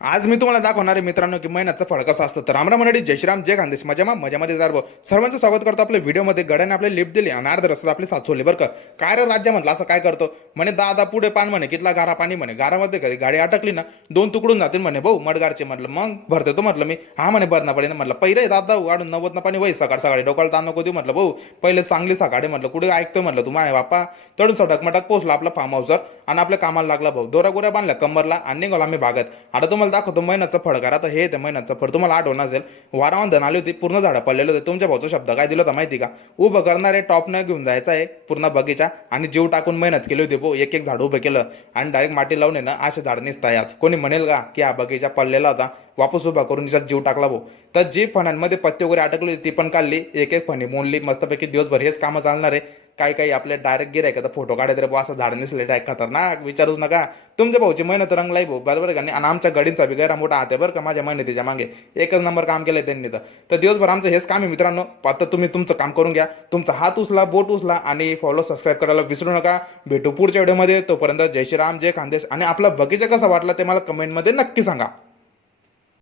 आज मी तुम्हाला दाखवणार आहे मित्रांनो की महिन्याचं फळ कसं असतं. तर राम मंडळी जय जय खानदेश मजामा मजामध्ये जा भाऊ सर्वांचं स्वागत करतो आपल्या व्हिडिओमध्ये. गड्याने आपले लिफ्ट दिली आणि अर्ध रस्त्यात आपले साथ सोडले. बरं का? काय रे राज्य म्हटलं? असं काय करतो? म्हणे दादा पुढे पान म्हणे कितला गारा पाणी म्हणे. गारामध्ये कधी गाडी अटकली ना दोन तुकडून जातील म्हणे. भाऊ मडगारचे म्हटलं मग भरते तो म्हटलं मी. हा म्हणे भरणा पडेल म्हटलं पहिले दादा वाढून नव्वद पाणी वय सकाळ सकाळी. डोक्याला ताण नको देऊ म्हटलं भाऊ पहिले चांगली सकाळी म्हटलं कुठे ऐकतोय? म्हटलं तू माय बापा. तडून सडक मटक पोहोचला आपला फार्म हाऊसवर आणि आपल्या कामाला लागला भाऊ. दोरा गोऱ्या बांधल्या कमरला आणि निघाला आम्ही भागात. आता तुम्हाला दाखवतो महिन्याचं फळ करा. आता हे ते महिन्याचं फळ. तुम्हाला आठवण असेल वारावंधन धन आली होती पूर्ण झाडं पडलेले होते. तुमच्या भाऊचा शब्द काय दिला होता माहिती का? उभं करणारे न घेऊन जायचं आहे पूर्ण बगीचा आणि जीव टाकून मेहनत केली होती भाऊ एक एक झाड उभं केलं आणि डायरेक्ट माती लावून येणं ना असे झाड निसताय आज. कोणी म्हणेल का की हा बगीचा पडलेला होता? वापस उभा करून तिच्यात जीव टाकला भाऊ तर जी फणांमध्ये पत्ते वगैरे अटकली होती ती पण काढली एक एक फणी मोडली. मस्तपैकी दिवसभर हेच कामं चालणार आहे. काही काही आपले डायरेक्ट गिराय का फोटो काढायचे रे असं झाड निसले डायरेक्ट खतरनाक विचारूच नका. तुमच्या भाऊची मेहनत रंगलाई भाऊ बरोबर का आणि आमच्या गडींचा बी गैरा मोठा हात आहे बरं का माझ्या मेहनतीच्या मागे. एकच नंबर काम केलंय त्यांनी तर. तर दिवसभर आमचं हेच काम आहे मित्रांनो. आता तुम्ही तुमचं काम करून घ्या. तुमचा हात उचला बोट उचला आणि फॉलो सबस्क्राईब करायला विसरू नका. भेटू पुढच्या व्हिडिओमध्ये. तोपर्यंत जय श्रीराम जय खानदेश. आणि आपला बगीचा कसा वाटला ते मला कमेंटमध्ये नक्की सांगा.